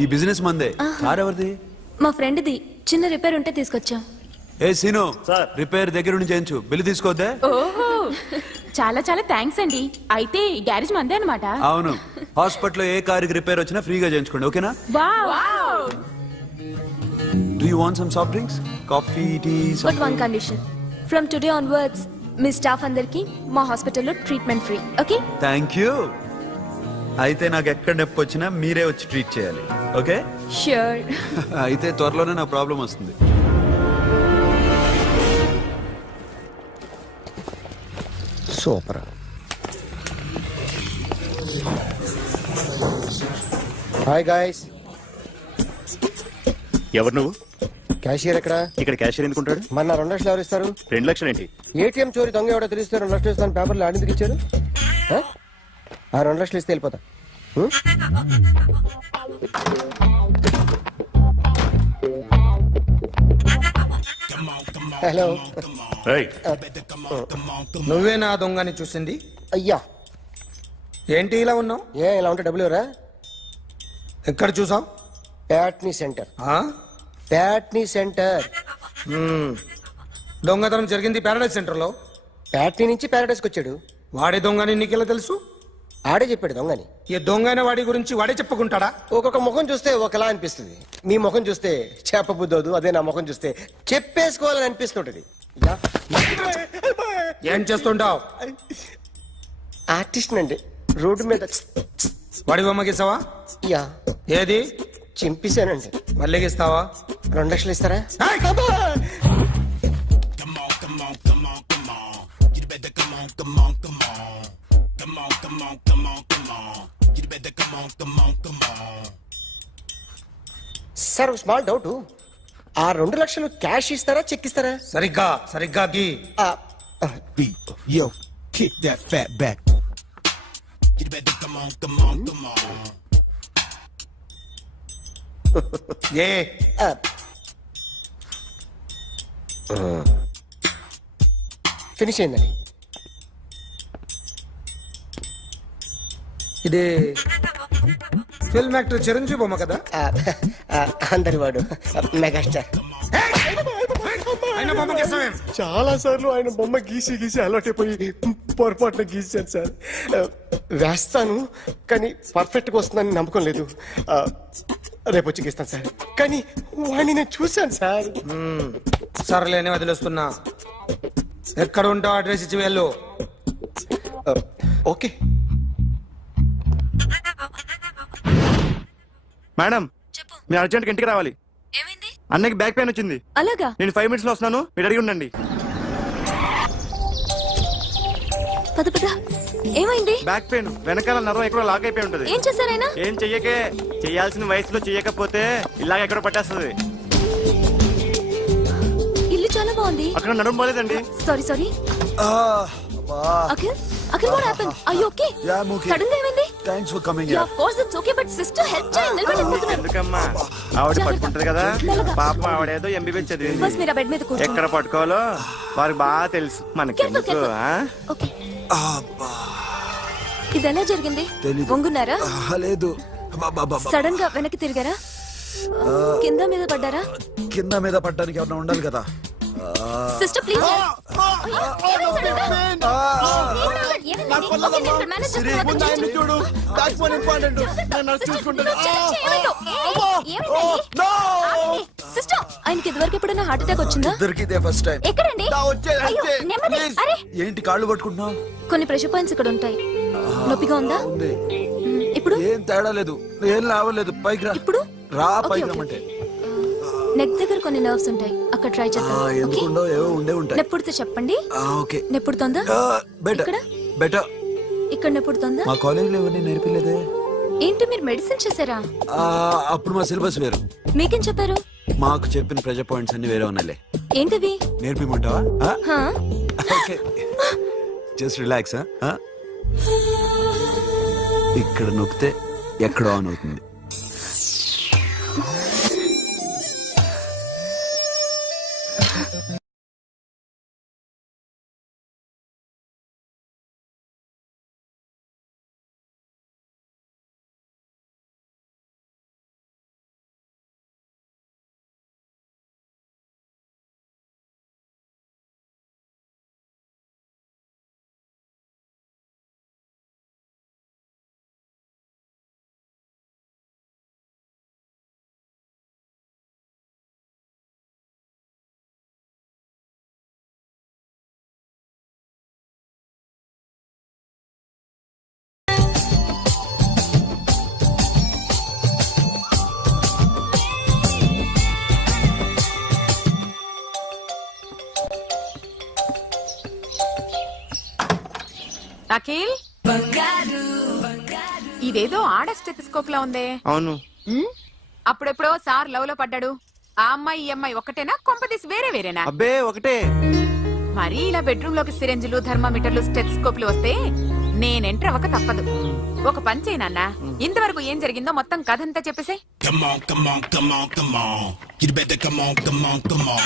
ఈ బిజినెస్ మందే. కార్ ఎవరిది? మా ఫ్రెండ్ది. చిన్న రిపేర్ ఉంటే తీసుకొచ్చాం. ఏ సీను, సార్. రిపేర్ దగ్గర నుండి చేయించు, బిల్లు తీసుకోవద్దే. ఓహో, చాలా చాలా థ్యాంక్స్ అండి. అయితే ఈ గ్యారేజ్ మందే అన్నమాట. అవును, హాస్పిటల్లో ఏ కారుకి రిపేర్ వచ్చినా ఫ్రీగా చేయించుకోండి, ఓకేనా? Wow. Do you want some soft drinks, coffee, tea? But one condition, from today onwards మీ స్టాఫ్ అందరికి మా హాస్పిటల్లో treatment free. Okay? Thank you. అయితే నాకు ఎక్కడ నొప్పి వచ్చినా మీరే వచ్చి ట్రీట్ చేయాలి, ఓకే? ష్యూర్. అయితే త్వరలోనే నా ప్రాబ్లం వస్తుంది. సూపర్. Hi guys. ఎవరు నువ్వు? క్యాషియర్ ఎక్కడ? ఇక్కడ క్యాషియర్ ఎందుకుంటాడు? మన 2 లక్షలు ఎవరు ఇస్తారు? 2 లక్షలు ఏంటి? ఏటీఎం చోరీ దొంగ ఎవడో తెలిస్తే 2 లక్షలు ఇస్తాను పేపర్లు ఆడిందుకు ఇచ్చారు. ఆ 2 లక్షలు ఇస్తే వెళ్ళిపోతా. హలో. నువ్వే నా దొంగని చూసింది? అయ్యా, ఏంటి ఇలా ఉన్నావు? ఇలా ఉంటే డబ్బులు ఎవరా? ఎక్కడ చూసావు? ప్యాట్నీ సెంటర్. ప్యాట్నీ సెంటర్. దొంగతనం జరిగింది ప్యారడైజ్ సెంటర్ లో. ప్యాట్నీ నుంచి ప్యారడైస్కి వచ్చాడు. వాడే దొంగని నీకెలా తెలుసు? ఆడే చెప్పాడు దొంగని. ఈ దొంగైన వాడి గురించి వాడే చెప్పుకుంటాడా? ఒక్కొక్క ముఖం చూస్తే ఒకలా అనిపిస్తుంది. మీ ముఖం చూస్తే చెప్పబుద్దోదు, అదే నా ముఖం చూస్తే చెప్పేసుకోవాలని అనిపిస్తుంటది. ఏం చేస్తుంటావు? ఆర్టిస్ట్ అండి, రోడ్డు మీద. వాడి బొమ్మ గీసావా? యా. ఏది? చింపేశానండి. మళ్ళీ గీస్తావా? 2 లక్షలు ఇస్తారా? సార్ స్మాల్ డౌట్, ఆ 2 లక్షలు క్యాష్ ఇస్తారా చెక్ ఇస్తారా? సరిగ్గా గీ. Yo, kick that fat back. You better come on. A finish అయిందండి. ఇది ఫిల్మ్ యాక్టర్ చిరంజీవి బొమ్మ కదా? అందరి వాడు మెగాస్టార్. ఆయన బొమ్మ గీసావేం? చాలా సార్లు ఆయన బొమ్మ గీసి అలవాటైపోయి పొరపాటున గీసాను సార్. వేస్తాను కానీ పర్ఫెక్ట్గా వస్తుందని నమ్మకం లేదు. రేపు వచ్చి గీస్తాను సార్. కానీ వాడిని నేను చూశాను సార్. సర్లేని వదిలేస్తున్నా. ఎక్కడ ఉంటావు అడ్రస్ ఇచ్చి వెళ్ళు. ఓకే మేడం, మీరు అర్జెంట్గా ఇంటికి రావాలి. ఏమైంది? అన్నకి బ్యాక్ పెయిన్ వచ్చింది. అలాగా? నేను 5 minutes లో వస్తున్నాను, మీరు అడిగి ఉండండి. పద పద. ఏమైంది? బ్యాక్ పెయిన్, వెనకాల నరం ఎక్కడో లాక్ అయిపోయి ఉంటది. ఏం చేశారైనా? ఏం చెయ్యకే, చెయ్యాల్సిన వయసులో చెయ్యకపోతే ఇలాగ ఎక్కడో పట్టేస్తుంది. ఇల్లు చాలా బాగుంది. అక్కడ నరం పోలేదండి. Sorry. Akhil what happened? Are you okay? Yeah, I'm okay. Sudden గా ఏమైంది? Thanks for coming. Yeah, of course it's okay, but sister help చేయండి. నిలబడి. ఎందుకమ్మా, ఆవిడ పట్టుకుంటది కదా. మెల్లగా. పాపం ఆవిడేదో ఎంబీబీఎస్ చదివింది. బస్ మీరు బెడ్ మీద కూర్చోండి. ఎక్కడ పట్టుకోవాలో వారికి బాగా తెలుసు. మనకెందుకు? Careful. Okay. ఇది ఎలా జరిగింది? వంగున్నారా? లేదు, సడన్ గా వెనక్కి తిరిగారా? కింద మీద పడ్డారా? కింద మీద పడ్డానికి ఎవరైనా ఉండాలి కదా. Sister please. సిస్టర్, ఆయనకి ఇదివరకు ఎప్పుడైనా హార్ట్ అటాక్ వచ్చిందా? ఇదే ఫస్ట్ టైం. ఎక్కడండి? ఏంటి కాళ్ళు పట్టుకుంటున్నావు? కొన్ని ప్రెషర్ పాయింట్స్ ఇక్కడ ఉంటాయి. నొప్పిగా ఉందా? ఉంది. ఇప్పుడు ఏం తేడా లేదు, ఏం లావలేదు. పైకి రా. ఇప్పుడు రా, Okay, పైకి okay. రమ్మంటే. నెక్ దగ్గర కొన్ని నర్వ్స్ ఉంటాయి, అక్కడ ట్రై చేద్దాం. ఓకే? ఎందుకుండో ఏవో ఉండే ఉంటాయి. నెప్పుడుతో చెప్పండి. ఓకే. నెప్పుడుతోందా? బెటర్ ఇక్కడ? బెటర్. ఇక్కడ నెప్పుడుతోందా? మా కాలేజీలో ఎవరిని నేర్పిలేదే. ఏంటి మీరు మెడిసిన్ చేశారా? అప్పుడు మా సిలబస్ వేరు. మీకేం చెప్పారు? మాకు చెప్పిన ప్రెజర్ పాయింట్స్ అన్ని వేరే ఉన్నాయిలే. ఏంటివి? నేర్పిమంటావా? హా? Okay, just relax. ఇక్కడ నొక్కితే ఎక్కడో ఆన్ అవుతుంది. అఖిల్ ఇదేదో ఆడ స్టెథిస్కోప్ లా ఉందే. అవును. అప్పుడెప్పుడో సార్ లవ్ లో పడ్డాడు. ఆ అమ్మాయి ఈ అమ్మాయి ఒకటేనా, కొంపదీసి వేరే వేరేనా? అబ్బే ఒకటే. మరీ ఇలా బెడ్రూమ్ లోకి సిరెంజులు, థర్మామీటర్లు, స్టెథిస్కోప్లు వస్తే నేను ఎంటర్ అవ్వక తప్పదు. ఒక పని చేయనన్నా, ఇంతవరకు ఏం జరిగిందో మొత్తం కథ అంతా చెప్పేసే. Come on, come on, come on, come on. You better come on, come on, come on.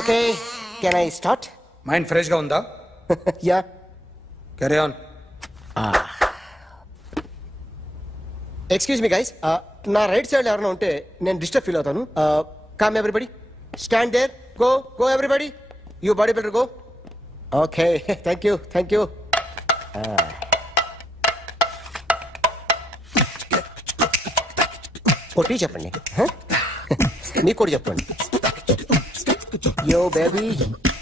Okay, can I start? Mind fresh గా ఉందా? Yeah. Carry on. Excuse me guys, నా రైట్ సైడ్ ఎవరైనా ఉంటే నేను డిస్టర్బ్ ఫీల్ అవుతాను. Come everybody, stand there, go go everybody, you body builder go. Okay, thank you thank you. కొట్టి చెప్పండి, మీకు కూడా చెప్పండి. Yo baby.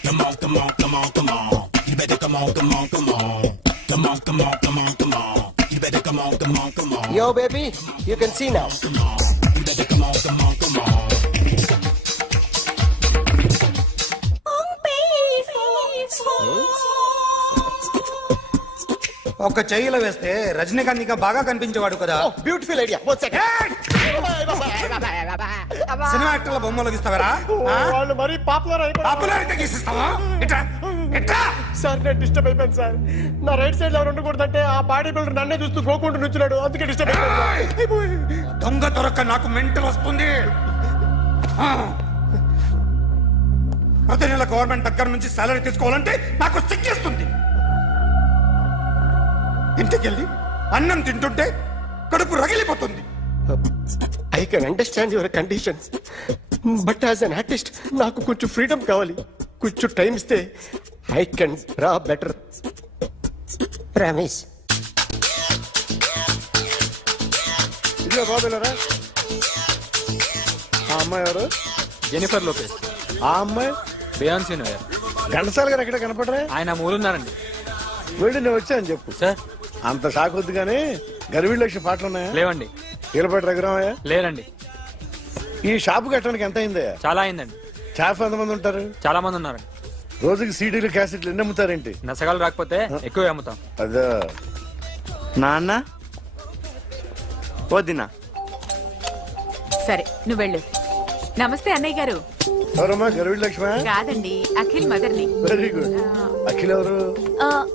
Come on, come on, come on, come on. You better come on, come on, come on. Come on, come on, come on, come on. You better come on, come on, come on. Yo, baby, you can see now. Come on. You better come on, come on, come on. ఒక చెయ్యిలో వేస్తే రజనీకాంత్ ఇంకా బాగా కనిపించేవాడు కదా. Oh, beautiful idea. One second. సినిమా యాక్టర్ల బొమ్మలు గీస్తావరా? వాళ్ళు మరీ పాపులర్ అయిపోయారు. పాపులారిటీ గీసిస్తావా? ఇట్రా ఇట్రా. సార్ నేను డిస్టర్బ్ అయిపోయాను సార్. నా రైట్ సైడ్ ఎవరు ఉండకూడదంటే ఆ బాడీ బిల్డర్ నన్నే చూస్తూ గోకుంటూ నుంచున్నాడు, అందుకే డిస్టర్బ్ అయిపోయాను. దొంగ దొరక్క నాకు మెంటల్ వస్తుంది. ఆ. ప్రతి నెల గవర్నమెంట్ దగ్గర నుంచి సాలరీ తీసుకోవాలంటే నాకు సిగ్గేస్తుంది. ఇంటికెళ్ళి అన్నం తింటుంటే కడుపు రగిలిపోతుంది. I can understand your conditions, but as an artist నాకు కొంచెం ఫ్రీడమ్ కావాలి. కొంచెం టైం ఇస్తే I can draw better. Ramesh, ఇదిగో బాబులరా. ఆ అమ్మాయి ఎవరు? Jennifer Lopez. ఆ అమ్మాయి బియాన్సీ నోయర్. ఘంటసాల గారు ఎక్కడ కనపడరా? ఆయన మూలున్నారండి. వెళ్ళి నేను వచ్చాను చెప్పు. సార్ అంత షాక్ వద్దు కానీ గర్వీ లక్ష్మి పాటలు ఉన్నాయా? లేవండి. కీలపాటి రఘురామయ్య లేరండి. ఈ షాపు కట్టడానికి ఎంత అయిందా? చాలా అయిందండి. షాప్ ఎంతమంది ఉంటారు? చాలా మంది ఉన్నారండి. రోజుకి సీడీలు క్యాసెట్లు ఎన్ని అమ్ముతారేంటి? నసగాలు రాకపోతే ఎక్కువ అమ్ముతాం. అదా నాన్న వదినా. సరే నువ్వు వెళ్ళు. నమస్తే అన్నయ్య గారు. ఎవరమ్మా? గర్వీ లక్ష్మి? కాదండి, అఖిల్ మదర్ని. Very good. అఖిల్ ఎవరు?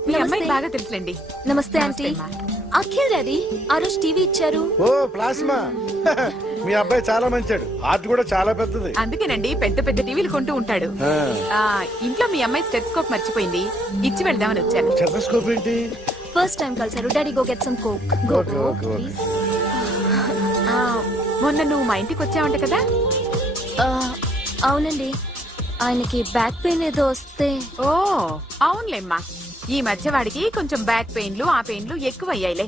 మీ అమ్మాయి బాగా తెలుసులేండి. నమస్తే ఆంటీ. అఖిల్ డాడీ ఆ రోజు టీవీ ఇచ్చారు. ఓ ప్లాస్మా. మీ అబ్బాయి చాలా మంచాడు, హార్ట్ కూడా చాలా పెద్దది. అందుకేనండి పెద్ద పెద్ద టీవీలు కొంటూ ఉంటాడు. ఇంట్లో మీ అమ్మాయి స్టెథిస్కోప్ మర్చిపోయింది, ఇచ్చి వెళ్దామని వచ్చాను. స్టెథోస్కోప్ ఏంటి? ఫస్ట్ టైం కలిసారు. Daddy go get some coke. Go Okay, go okay, okay. Please. మొన్న నువ్వు మా ఇంటికి వచ్చావంట కదా? అవునండి, ఆయనకి బ్యాక్ పెయిన్ ఏదో వస్తే. ఓ అవునులేమ్మా, ఈ మధ్య వాడికి కొంచెం బ్యాక్ పెయిన్లు ఆ పెయిన్లు ఎక్కువ అయ్యాయిలే.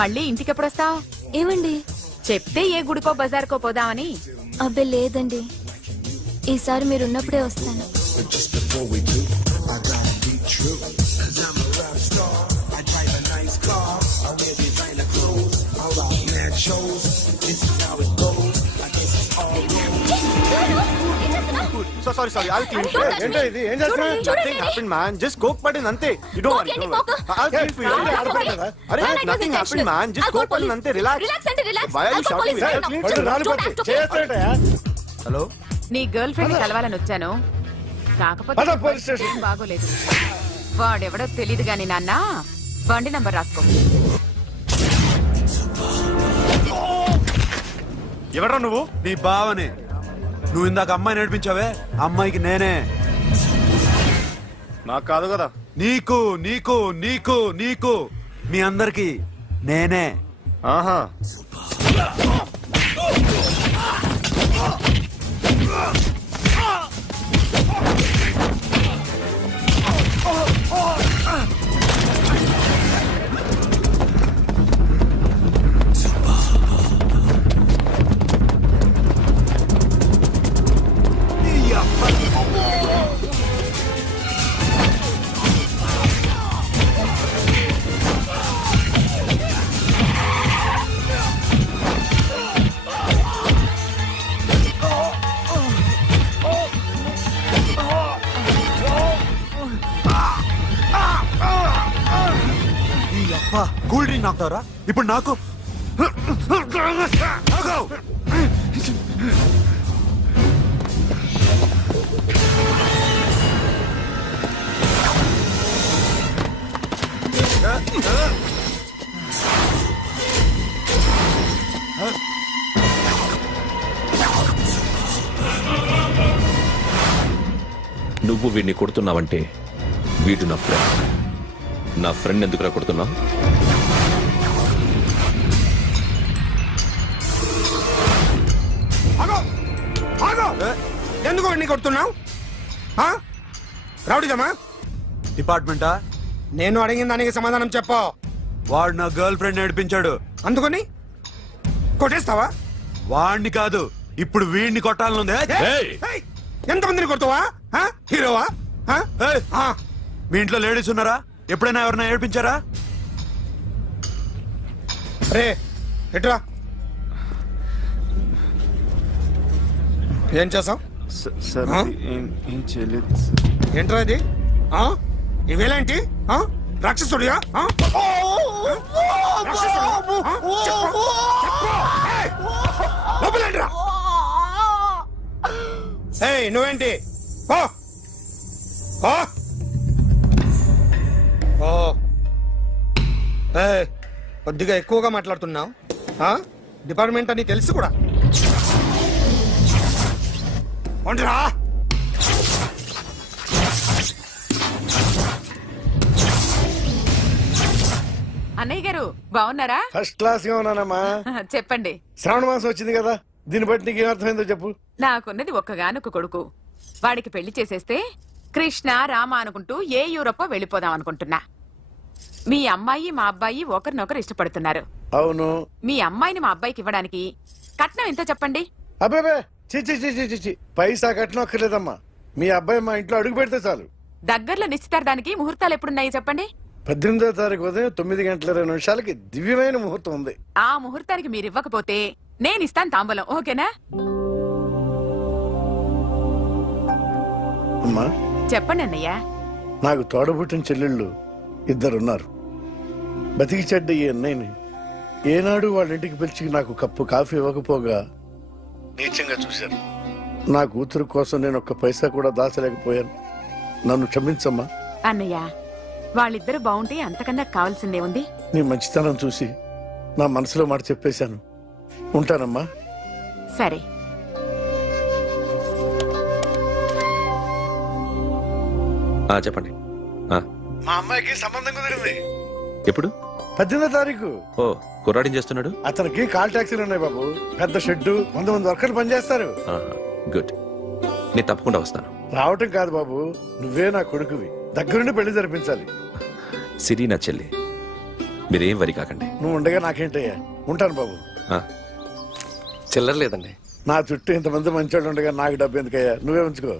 మళ్ళీ ఇంటికి ఎప్పుడు వస్తావు? ఏమండి? చెప్తే ఏ గుడికో బజార్కో పోదామని. అబ్బే లేదండి, ఈసారి మీరు ఉన్నప్పుడే వస్తాను. So sorry sorry. I'll clean for you. ఏంటో ఇది? ఏం చేస్తున్నా? Nothing happened, man. Just coke పడింది అంతే. You don't worry. Don't worry. I'll clean for you. అరే nothing happened, man. Just coke పడింది అంతే. Relax. Why are you shouting me? వాళ్ళు రాలిపోతే చేస్తాడయా? హలో, నీ గర్ల్ ఫ్రెండ్ కలవాలని వచ్చాను, కాకపోతే పద, పోలీస్ స్టేషన్. ఏం బాగోలేదు. వాడెవడో తెలీదు గాని నాన్న, బండి నంబర్ రాసుకో. ఎవడ్రా నువ్వు? నీ బావనే. నువ్వు ఇందాక అమ్మాయి నడిపించావే, అమ్మాయికి నేనే. నాకు కాదు కదా. నీకు నీకు నీకు నీకు మీ అందరికి నేనే. ఆహా. ఇప్పుడు నాకు ఆగు! నువ్వు వీడిని కొడుతున్నావంటే వీడు నా ఫ్రెండ్. నా ఫ్రెండ్ ఎందుకురా కొడుతున్నావు? ఆగో ఆగో ఎందుకు వాడిని కొడుతున్నావు రౌడీదమ్మా? డిపార్ట్మెంటా? నేను అడిగిన దానికి సమాధానం చెప్పు. వాడు నా గర్ల్ ఫ్రెండ్ నడిపించాడు. అందుకని కొట్టేస్తావా? వాడిని కాదు, ఇప్పుడు వీడిని కొట్టాలనుంది. ఏయ్! ఏయ్, ఎంతమందిని కొడతావా? హీరోవా? ఏయ్! ఆ, మీ ఇంట్లో లేడీస్ ఉన్నారా? ఎప్పుడైనా ఎవరైనా ఏడిపించారా? రే ఎట్రా ఏం చేసావు? సార్ ఆ? ఏం చేయలేదు సార్. ఏంట్రా ఇది? ఇవేలాంటి రాక్షసుడియా? రాక్షసుడియా? చెప్పు, చెప్పు. ఏయ్, లోపలేంట్రా? ఏయ్, నువ్వేంటి? పో. పో. పో. ఏయ్, కొద్దిగా ఎక్కువగా మాట్లాడుతున్నావు. డిపార్ట్మెంట్ అని తెలుసు కూడా. ఒంటిరా. అన్నయ్య గారు బాగున్నారా? ఫస్ట్ క్లాస్ గా ఉన్నానమ్మా. చెప్పండి. శ్రావణ మాసం వచ్చింది కదా, దీన్ని బట్టి నీకు ఏమర్థమైందో చెప్పు. నాకున్నది ఒక్కగానొక్క కొడుకు. వాడికి పెళ్లి చేసేస్తే కృష్ణ రామ అనుకుంటూ ఏ యూరోపో వెళ్ళిపోదాం అనుకుంటున్నా. మీ అమ్మాయి మా అబ్బాయి ఒకరినొకరు ఇష్టపడుతున్నారు. అవును. మీ అమ్మాయిని మా అబ్బాయికి ఇవ్వడానికి కట్నం ఎంతో చెప్పండి. అబ్బే చిచి చిచి చిచి పైసా కట్నం అక్కర్లేదమ్మా. మీ అబ్బాయి మా ఇంట్లో అడుగు పెడితే చాలు. దగ్గరలో నిశ్చితార్థానికి ముహూర్తాలు ఎప్పుడున్నాయి చెప్పండి. 18వ తారీఖు ఉదయం 9:20 దివ్యమైన ముహూర్తం ఉంది. ఆ ముహూర్తానికి మీరు ఇవ్వకపోతే నేను ఇస్తాను తాంబూలం. ఓకేనా? అమ్మా, చెప్పండి అన్నయ్య. నాకు తోడబుట్టిన చెల్లెళ్ళు ఇద్దరున్నారు. బతికి చెడ్డ ఈ అన్నయ్యని ఏనాడు వాళ్ళ ఇంటికి పిలిచి నాకు కప్పు కాఫీ ఇవ్వకపోగా నీచంగా చూశాను. నా కూతురు కోసం నేను ఒక్క పైసా కూడా దాచలేకపోయాను. నన్ను క్షమించమ్మా. అన్నయ్య, వాళ్ళిద్దరు బాగుంటే అంతకన్నా కావాల్సిందే ఉంది. నీ మంచితనం చూసి నా మనసులో మాట చెప్పేశాను. ఉంటానమ్మా. సరే. చెప్పండి. మా అమ్మాయికి సంబంధం కుదిరింది. ఎప్పుడు? 18వ తారీఖు. ఓ, కుర్రాడేం చేస్తున్నాడు? అతనికి కాల్ టాక్సీలు ఉన్నాయి బాబు. పెద్ద షెడ్డు, 100 వర్కర్లు పనిచేస్తారు. గుడ్. నేను తప్పకుండా వస్తాను. రావటం కాదు బాబు, నువ్వే నా కొడుకువి. దగ్గరుండి పెళ్లి జరిపించాలి. సిరి నా చెల్లి, మీరేం వరి కాకండి. నువ్వు ఉండగా నాకేంటయ్యా. ఉంటాను బాబు. చిల్లర లేదండి. నా చుట్టూ ఇంతమంది మంచోళ్ళు ఉండగా నాకు డబ్బు ఎందుకయ్యా? నువ్వే ఉంచుకో.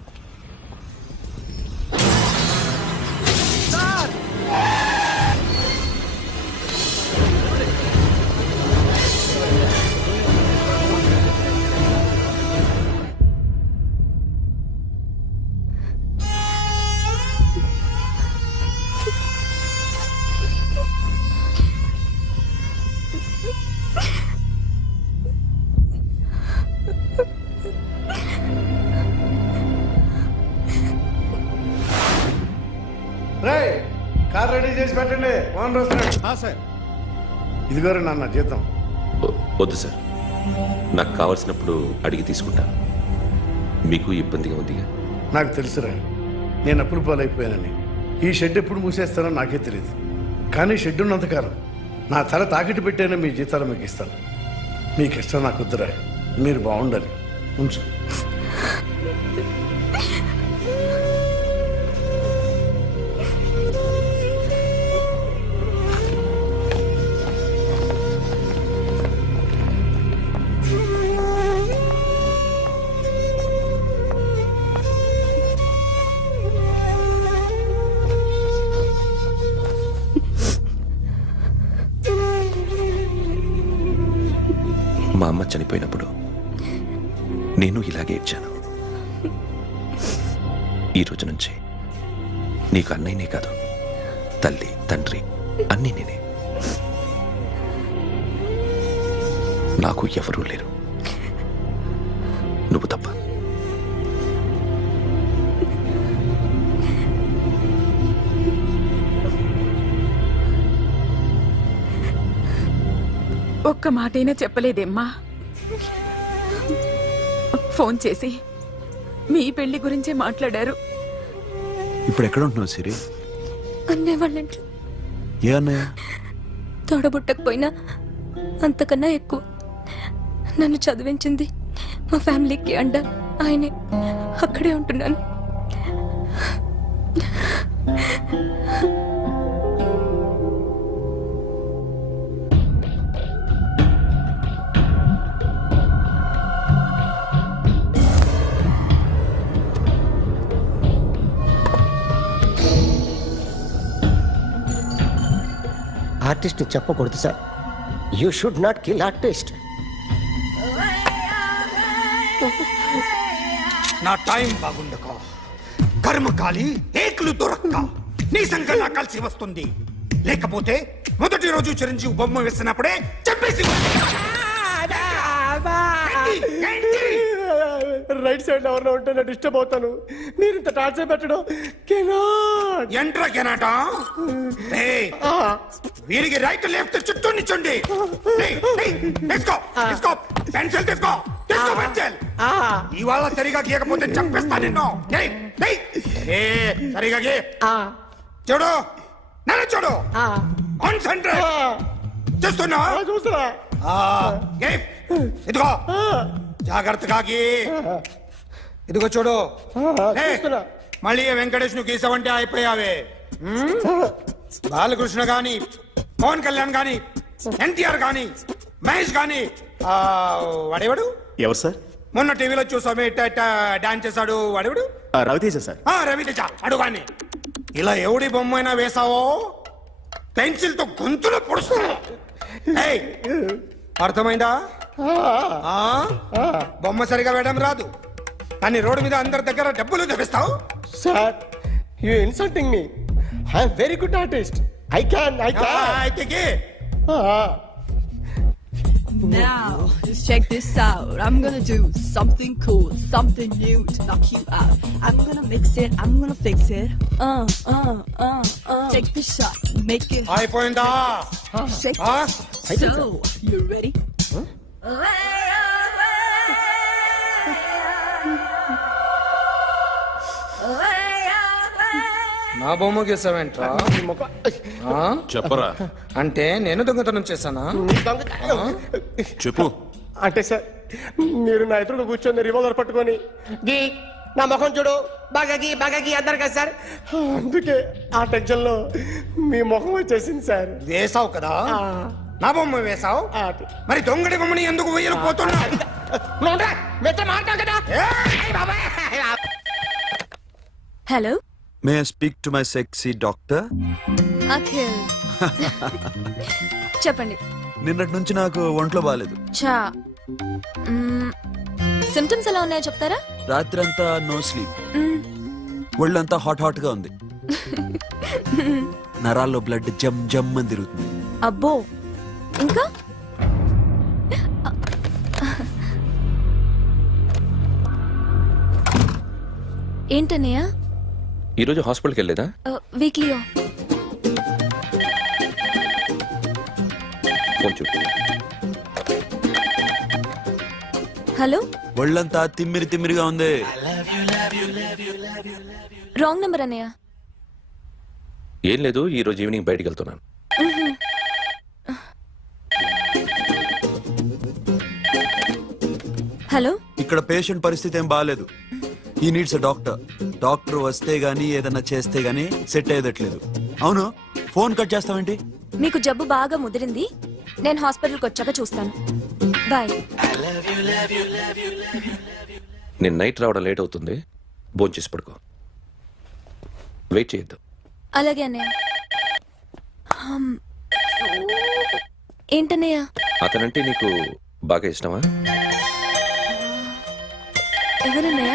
కార్ రెడీ చేసి పెట్టండి. ఓనర్ వస్తున్నాడు. సార్, ఇదిగోరు నాన్న జీతం. వద్దు సార్, నాకు కావలసినప్పుడు అడిగి తీసుకుంటాను. మీకు ఇబ్బందిగా ఉందిగా? నాకు తెలుసురా, నేను అప్పులు పాలైపోయానని. ఈ షెడ్ ఎప్పుడు మూసేస్తానో నాకే తెలియదు. కానీ షెడ్ ఉన్నంతకాలం నా తల తాకిట్టు పెట్టైనా మీ జీతాలు మీకు ఇస్తాను. మీకు ఇష్టం నాకు వద్దురా. మీరు బాగుండాలి. ఉంచు. మా అమ్మ చనిపోయినప్పుడు నేను ఇలాగే ఇచ్చాను. ఈ రోజు నుంచి నీకు అన్నయ్యనే కాదు, తల్లి తండ్రి అన్నీ నేనే. నాకు ఎవరూ లేరు, నువ్వు తప్ప. ఒక్క మాటైనా చెప్పలేదేమ్మా? ఫోన్ చేసి మీ పెళ్లి గురించే మాట్లాడారు. ఇప్పుడు ఎక్కడ ఉంటున్నావు సిరి? అన్నయ్య వాళ్ళ ఇంట్లో. ఏ అన్నయ్య? తోడబుట్టకపోయినా అంతకన్నా ఎక్కువ నన్ను చదివించింది మా ఫ్యామిలీకి అండ ఆయనే. అక్కడే ఉంటున్నాను. ఆర్టిస్ట్ చెప్పకూడదు sir. You should not kill artist. నా టైం బాగుండక కర్మకాలి ఏకులు దొరక్క నీ సంకల్లా కలిసి వస్తుంది. లేకపోతే మొదటి రోజు చిరంజీవి బొమ్మ వేసినప్పుడే చెప్పేసి రైట్ సైడ్ ఎవరిలో ఉంటే నేను డిస్టర్బ్ అవుతాను. మీరు ఇంత టార్చర్ పెట్టడం కెనాట్. ఎంట్రా కెనాట. వీరికి రైట్ లెఫ్ట్ చుట్టూ నిచ్చండి. తీసుకో తీసుకో పెన్సిల్ తీసుకో తీసుకో పెన్సిల్. ఇవాళ సరిగా గీయకపోతే చంపేస్తా నిన్ను. సరిగా గీ. చూడు నన్ను చూడు. కాన్సంట్రేట్ చూస్తున్నా చూస్తున్నా. ఇదిగో జాగ్రత్తగా గీ. ఇదిగో చూడు. మళ్ళీ వెంకటేష్ ను గీసావంటే అయిపోయావే. బాలకృష్ణ గాని పవన్ కళ్యాణ్ గాని ఎన్టీఆర్ గాని మహేష్ గాని వాడేవాడు ఎవరు సార్? మొన్న టీవీలో చూసామే డాన్స్ చేశాడు వాడేవాడు? రవితేజ సార్. రవితేజ అడుగాని. ఇలా ఎవడి బొమ్మైనా వేసావో పెన్సిల్ తో గొంతులో పొడుస్తున్నా. అర్థమైందా? బొమ్మ సరిగా వేయడం రాదు కానీ రోడ్డు మీద అందరి దగ్గర డబ్బులు తెప్పిస్తావు. Sir you insulting me. I am very good artist. I can. అయితే Now, just check this out. I'm gonna do something cool, something new to knock you out. I'm gonna mix it, I'm gonna fix it. Take the shot, make it. అయిపోయిందా? Shake it. So, you ready? నా బొమ్మ గీసావేంట్రా? చెప్పరా. అంటే నేను దొంగతనం చేశానా? చెప్పు. అంటే సార్ మీరు నా ఎదురుగా కూర్చొని రివాల్వర్ పట్టుకొని గీ నా ముఖం చూడు బాగా గీ అన్నారు కదా సార్. అందుకే ఆ టెన్షన్ లో మీ ముఖం వచ్చేసింది సార్. వేసావు కదా, నా బొమ్మ వేసావు. మరి దొంగడి బొమ్మని ఎందుకు వేయకపోతున్నా? Hello, may I speak to my sexy doctor? Akhil. చెప్పండి. నిన్నటి నుంచి నాకు ఒంట్లో బాగాలేదు. చా సిమ్టమ్స్ ఎలా ఉన్నాయో చెప్తారా? రాత్రి అంతా నో స్లీప్, ఒళ్ళంతా హాట్ హాట్ గా ఉంది, నరాల్లో బ్లడ్ జమ్ జమ్ అని తిరుగుతుంది. అబ్బో, ఇంకా ఏంటన్నయ్య? ఈరోజు హాస్పిటల్కి వెళ్ళేదా? వీక్లీ ఫోన్ చూడు. హలో, ఒళ్ళంతా తిమ్మిరి తిమ్మిరిగా ఉంది. రాంగ్ నెంబర్ అన్నయ్య. ఏం లేదు, ఈ రోజు ఈవినింగ్ బయటికి వెళ్తున్నాను. హలో, ఇక్కడ పేషెంట్ పరిస్థితి ఏం బాగాలేదు. ఈ నీడ్స్ డాక్టర్. డాక్టర్ వస్తే గానీ ఏదన్నా చేస్తే గానీ సెట్ అయ్యేదట్లేదు. అవును, ఫోన్ కట్ చేస్తావేంటి? మీకు జబ్బు బాగా ముదిరింది, నేను హాస్పిటల్కి వచ్చాక చూస్తాను. బాయ్. నేను నైట్ రావడం లేట్ అవుతుంది, భోంచేసి పడుకో. వెయిట్ చేయొద్దు. అలాగే అన్నయ్య. ఏంటన్నయ్య? అతనంటే నీకు బాగా ఇష్టమా? ఎవరన్నయ్య?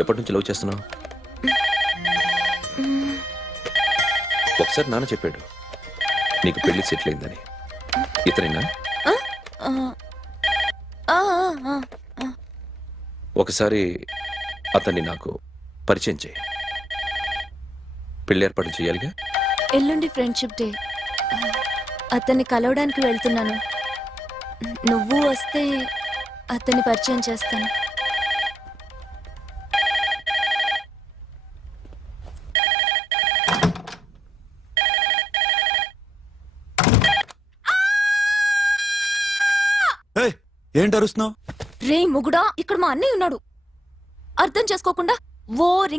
ఎప్పటి నుంచి లవ్ చేస్తున్నావు? ఒకసారి నాన్న చెప్పాడు నీకు పెళ్లి సెటిల్ అయిందని. ఇతనేనా? ఆ, ఆ, ఆ, ఆ. ఒకసారి అతన్ని నాకు పరిచయం చేయి. పెళ్లి ఏర్పాటు చేయాలిగా. ఎల్లుండి ఫ్రెండ్షిప్ డే. అతన్ని కలవడానికి వెళ్తున్నాను. నువ్వు వస్తే అతన్ని పరిచయం చేస్తాను. ఏయ్, ఏంటి అరుస్తున్నావు? రే ముగుడా, ఇక్కడ మా అన్నయ్య ఉన్నాడు. అర్థం చేసుకోకుండా ఓ రింగ్